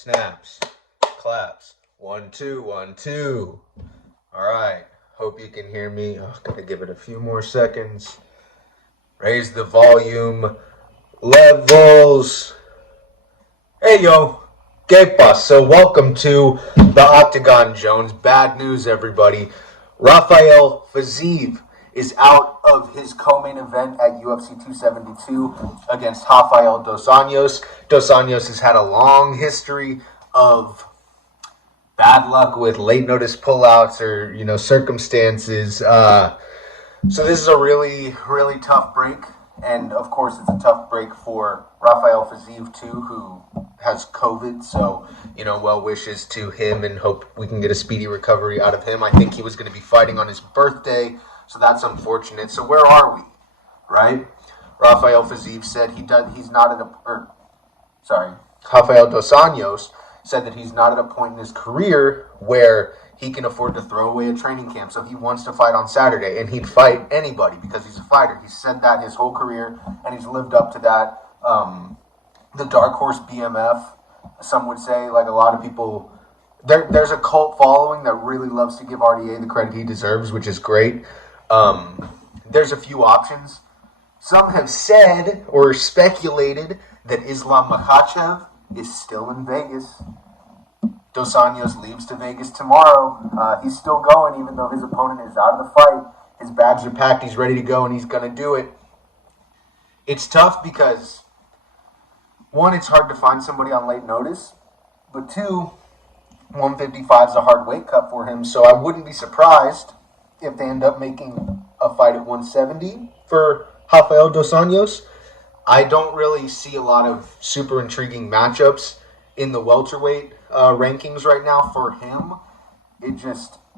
snaps, claps. 1, 2, 1, 2. All right. Hope you can hear me. Oh, gotta give it a few more seconds. Raise the volume levels. Hey, yo. ¿Qué pasa? Welcome to the Octagon Jones. Bad news, everybody. Rafael Fiziev is out of his co-main event at UFC 272 against Rafael dos Anjos. Dos Anjos has had a long history of bad luck with late notice pullouts or, circumstances. So this is a really, really tough break. And, of course, it's a tough break for Rafael Fiziev, too, who has COVID. So, well wishes to him and hope we can get a speedy recovery out of him. I think he was going to be fighting on his birthday, so that's unfortunate. So where are we, right? Rafael Fiziev said Rafael dos Anjos said that he's not at a point in his career where he can afford to throw away a training camp. So he wants to fight on Saturday, and he'd fight anybody because he's a fighter. He's said that his whole career, and he's lived up to that. The Dark Horse BMF, some would say, like a lot of people, there's a cult following that really loves to give RDA the credit he deserves, which is great. There's a few options. Some have said or speculated that Islam Makhachev is still in Vegas. Dos Anjos leaves to Vegas tomorrow. He's still going, even though his opponent is out of the fight. His bags are packed, he's ready to go, and he's going to do it. It's tough because, one, it's hard to find somebody on late notice, but two, 155 is a hard weight cut for him, so I wouldn't be surprised if they end up making a fight at 170 for Rafael dos Anjos. I don't really see a lot of super intriguing matchups in the welterweight rankings right now for him.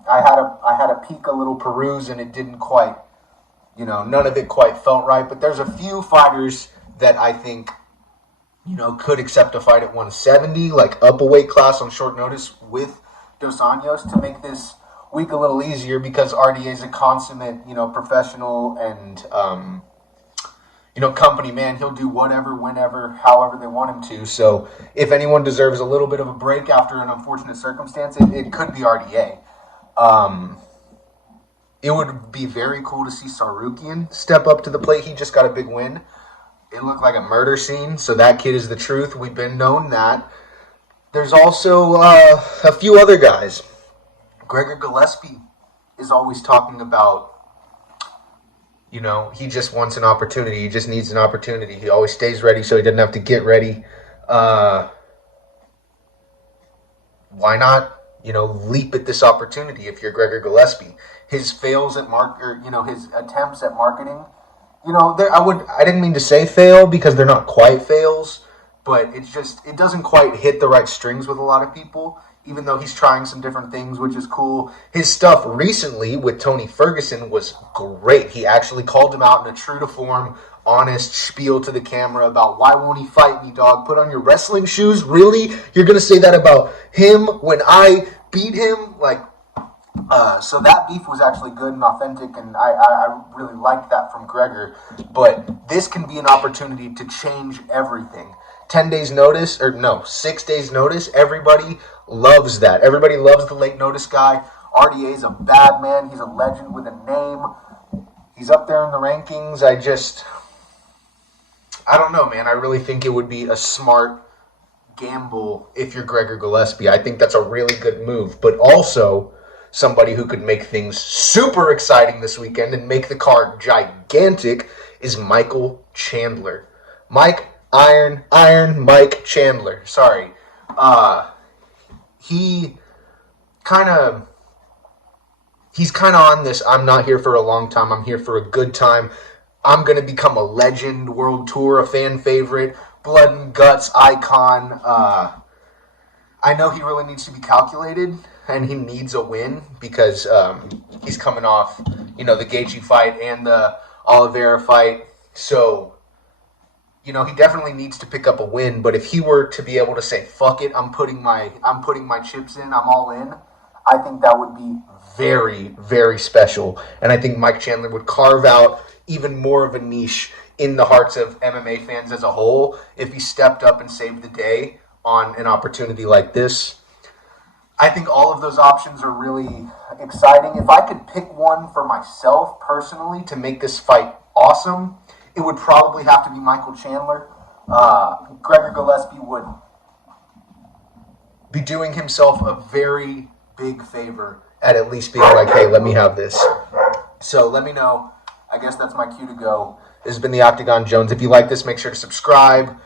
I had a peek, a little peruse, and it didn't quite, none of it quite felt right. But there's a few fighters that I think, could accept a fight at 170, like up a weight class on short notice with Dos Anjos to make this week a little easier because RDA is a consummate, professional and, company man. He'll do whatever, whenever, however they want him to. So if anyone deserves a little bit of a break after an unfortunate circumstance, it could be RDA. It would be very cool to see Sarukian step up to the plate. He just got a big win. It looked like a murder scene, so that kid is the truth. We've been known that. There's also a few other guys. Gregor Gillespie is always talking about, he just wants an opportunity. He just needs an opportunity. He always stays ready so he doesn't have to get ready. Why not, leap at this opportunity if you're Gregor Gillespie? His fails at his attempts at marketing, I didn't mean to say fail because they're not quite fails, but it doesn't quite hit the right strings with a lot of people, even though he's trying some different things, which is cool. His stuff recently with Tony Ferguson was great. He actually called him out in a true-to-form, honest spiel to the camera about why won't he fight me, dog? Put on your wrestling shoes? Really? You're going to say that about him when I beat him? So that beef was actually good and authentic, and I really liked that from Gregor. But this can be an opportunity to change everything. 6 days notice. Everybody loves that. Everybody loves the late notice guy. RDA is a bad man. He's a legend with a name. He's up there in the rankings. I don't know, man. I really think it would be a smart gamble if you're Gregor Gillespie. I think that's a really good move. But also, somebody who could make things super exciting this weekend and make the card gigantic is Michael Chandler. Iron Mike Chandler. Sorry. He's kind of on this, I'm not here for a long time, I'm here for a good time. I'm going to become a legend, world tour, a fan favorite, blood and guts icon. I know he really needs to be calculated, and he needs a win because he's coming off, the Gaethje fight and the Oliveira fight. So, he definitely needs to pick up a win. But if he were to be able to say, "Fuck it, I'm putting my chips in, I'm all in," I think that would be very, very special. And I think Mike Chandler would carve out even more of a niche in the hearts of MMA fans as a whole if he stepped up and saved the day on an opportunity like this. I think all of those options are really exciting. If I could pick one for myself personally to make this fight awesome, it would probably have to be Michael Chandler. Gregor Gillespie would be doing himself a very big favor at least being like, hey, let me have this. So let me know. I guess that's my cue to go. This has been the Octagon Jones. If you like this, make sure to subscribe.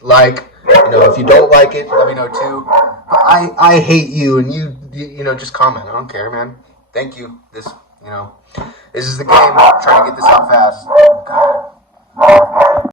Like. If you don't like it, let me know too. I hate you, and you just comment. I don't care, man. Thank you. This is the game. I'm trying to get this out fast. God.